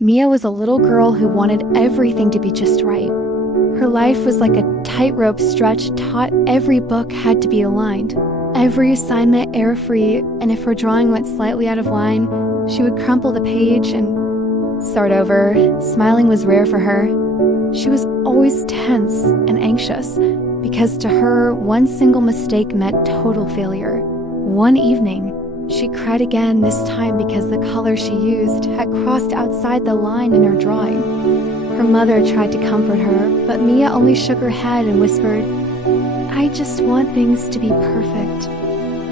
Mia was a little girl who wanted everything to be just right. Her life was like a tightrope stretch taught every book had to be aligned, every assignment error-free, and if her drawing went slightly out of line, she would crumple the page and start over. Smiling was rare for her. She was always tense and anxious, because to her, one single mistake meant total failure. One evening, she cried again, this time because the color she used had crossed outside the line in her drawing. Her mother tried to comfort her, but Mia only shook her head and whispered, "I just want things to be perfect.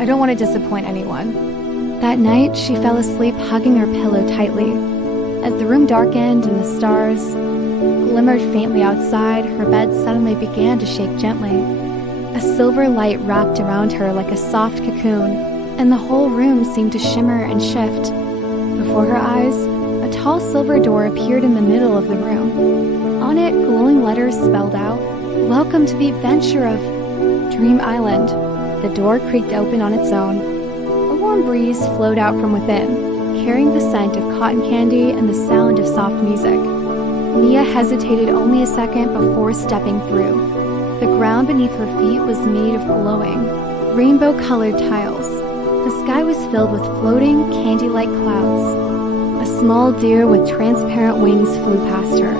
I don't want to disappoint anyone." That night, she fell asleep hugging her pillow tightly. As the room darkened and the stars glimmered faintly outside, her bed suddenly began to shake gently. A silver light wrapped around her like a soft cocoon, and the whole room seemed to shimmer and shift. Before her eyes, a tall silver door appeared in the middle of the room. On it, glowing letters spelled out, "Welcome to the adventure of Dream Island." The door creaked open on its own. A warm breeze flowed out from within, carrying the scent of cotton candy and the sound of soft music. Mia hesitated only a second before stepping through. The ground beneath her feet was made of glowing, rainbow-colored tiles. The sky was filled with floating, candy-like clouds. A small deer with transparent wings flew past her,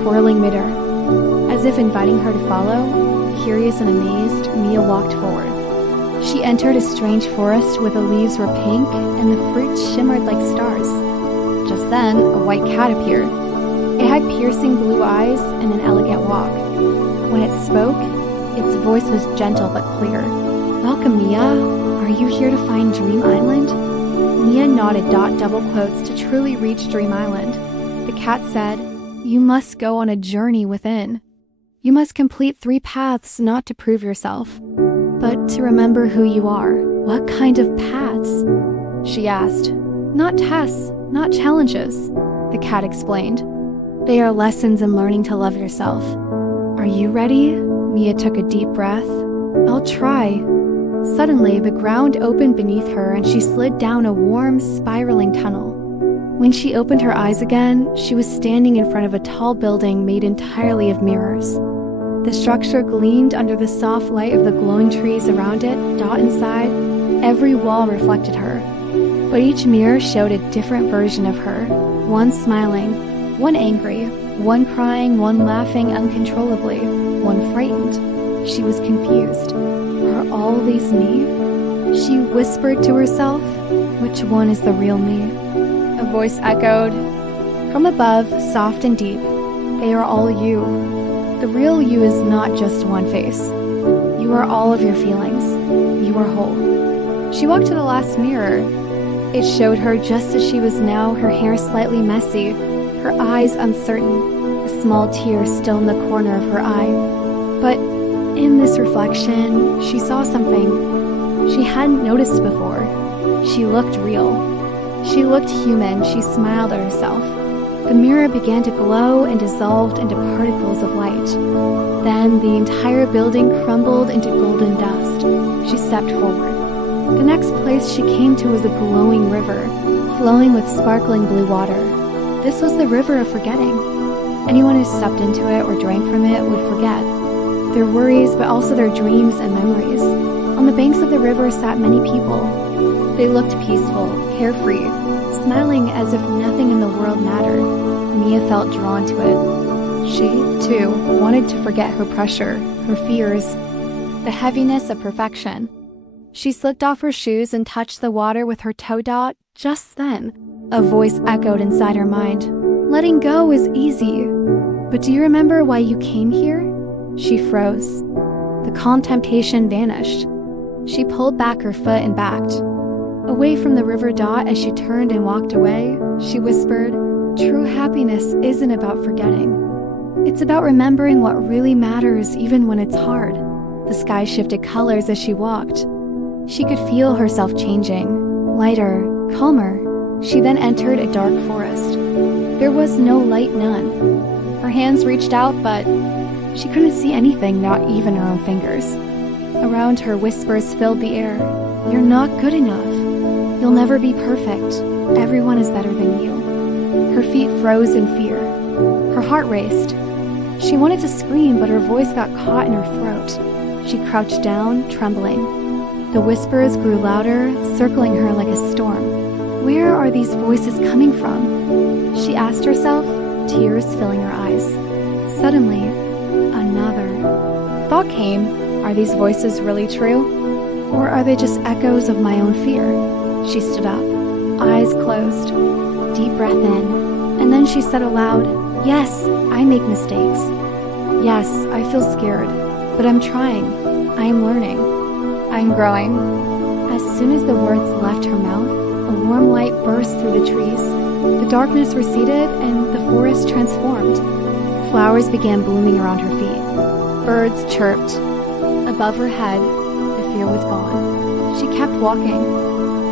twirling midair. As if inviting her to follow, curious and amazed, Mia walked forward. She entered a strange forest where the leaves were pink and the fruits shimmered like stars. Just then, a white cat appeared. It had piercing blue eyes and an elegant walk. When it spoke, its voice was gentle but clear. "Welcome, Mia. Are you here to find Dream Island?" Mia nodded double quotes to truly reach Dream Island. The cat said, "You must go on a journey within. You must complete 3 paths not to prove yourself, but to remember who you are." "What kind of paths?" she asked. "Not tests, not challenges," the cat explained. "They are lessons in learning to love yourself." "Are you ready?" Mia took a deep breath. "I'll try." Suddenly, the ground opened beneath her and she slid down a warm, spiraling tunnel. When she opened her eyes again, she was standing in front of a tall building made entirely of mirrors. The structure gleamed under the soft light of the glowing trees around it. Inside, every wall reflected her. But each mirror showed a different version of her. One smiling, one angry, one crying, one laughing uncontrollably, one frightened. She was confused. Are all these me? She whispered to herself. Which one is the real me? A voice echoed from above, soft and deep. They are all you. The real you is not just one face. You are all of your feelings. You are whole. She walked to the last mirror. It showed her just as she was now, her hair slightly messy, her eyes uncertain, a small tear still in the corner of her eye. But in this reflection, she saw something she hadn't noticed before. She looked real. She looked human. She smiled at herself. The mirror began to glow and dissolved into particles of light. Then the entire building crumbled into golden dust. She stepped forward. The next place she came to was a glowing river, flowing with sparkling blue water. This was the river of forgetting. Anyone who stepped into it or drank from it would forget their worries, but also their dreams and memories. On the banks of the river sat many people. They looked peaceful, carefree, smiling as if nothing in the world mattered. Mia felt drawn to it. She, too, wanted to forget her pressure, her fears, the heaviness of perfection. She slipped off her shoes and touched the water with her toe dot. Just then, a voice echoed inside her mind. "Letting go is easy. But do you remember why you came here?" She froze. The calm temptation vanished. She pulled back her foot and backed. Away from the river dot as she turned and walked away, she whispered, "True happiness isn't about forgetting. It's about remembering what really matters even when it's hard." The sky shifted colors as she walked. She could feel herself changing, lighter, calmer. She then entered a dark forest. There was no light, none. Her hands reached out, but she couldn't see anything, not even her own fingers. Around her, whispers filled the air. "You're not good enough. You'll never be perfect. Everyone is better than you." Her feet froze in fear. Her heart raced. She wanted to scream, but her voice got caught in her throat. She crouched down, trembling. The whispers grew louder, circling her like a storm. Where are these voices coming from? She asked herself, tears filling her eyes. Suddenly, another thought came. Are these voices really true? Or are they just echoes of my own fear? She stood up, eyes closed, deep breath in, and then she said aloud, "Yes, I make mistakes. Yes, I feel scared, but I'm trying. I am learning. I'm growing." As soon as the words left her mouth, a warm light burst through the trees. The darkness receded and the forest transformed. Flowers began blooming around her feet. Birds chirped. Above her head, the fear was gone. She kept walking.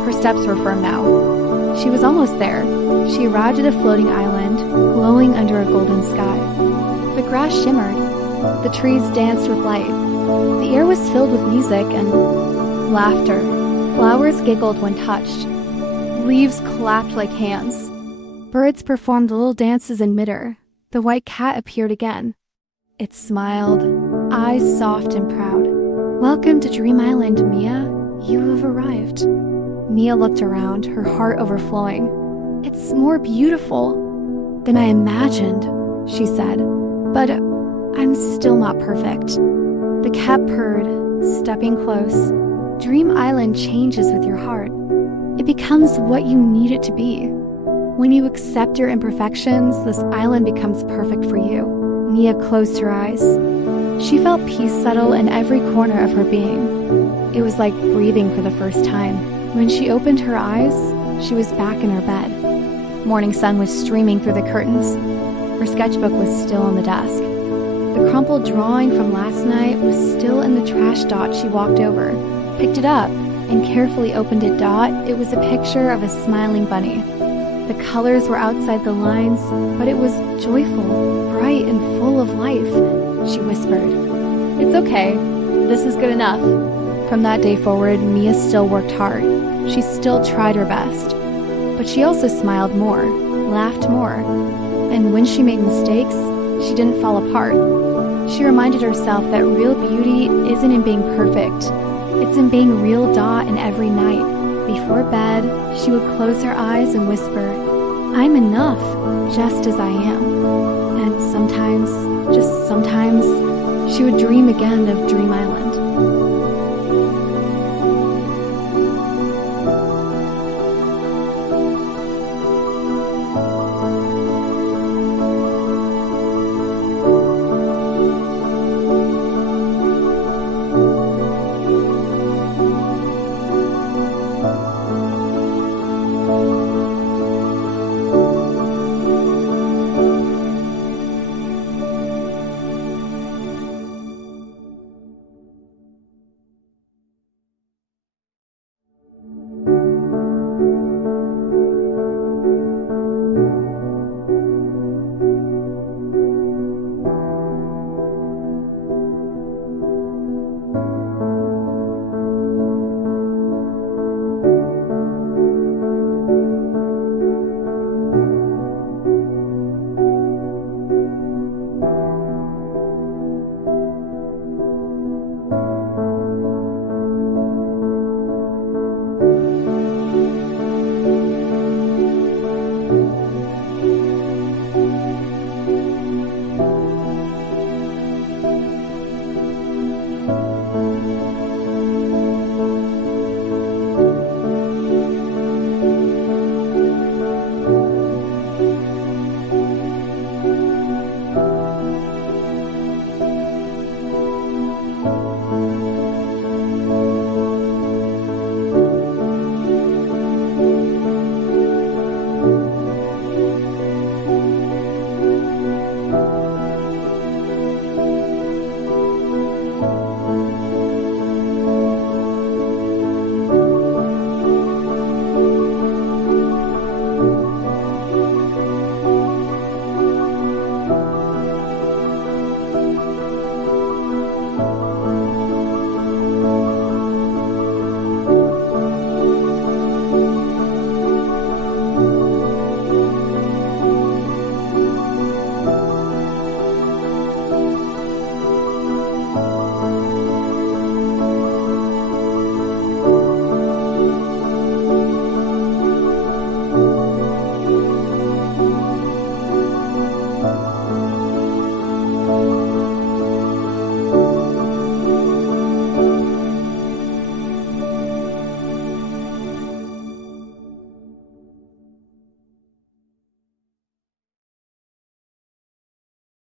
Her steps were firm now. She was almost there. She arrived at a floating island, glowing under a golden sky. The grass shimmered. The trees danced with light. The air was filled with music and laughter. Flowers giggled when touched. Leaves clapped like hands. Birds performed little dances in midair. The white cat appeared again. It smiled, eyes soft and proud. "Welcome to Dream Island, Mia. You have arrived." Mia looked around, her heart overflowing. "It's more beautiful than I imagined," she said. "But I'm still not perfect." The cat purred, stepping close. Dream Island changes with your heart. It becomes what you need it to be. When you accept your imperfections, this island becomes perfect for you. Mia closed her eyes. She felt peace settle in every corner of her being. It was like breathing for the first time. When she opened her eyes, she was back in her bed. Morning sun was streaming through the curtains. Her sketchbook was still on the desk. The crumpled drawing from last night was still in the trash dot she walked over, picked it up, and carefully opened it. It was a picture of a smiling bunny. The colors were outside the lines, but it was joyful, bright, and full of life. She whispered, "It's okay. This is good enough." From that day forward, Mia still worked hard. She still tried her best. But she also smiled more, laughed more. And when she made mistakes, she didn't fall apart. She reminded herself that real beauty isn't in being perfect. It's in being real. In every night. Before bed, she would close her eyes and whisper, "I'm enough, just as I am." And sometimes, just sometimes, she would dream again of Dream Island.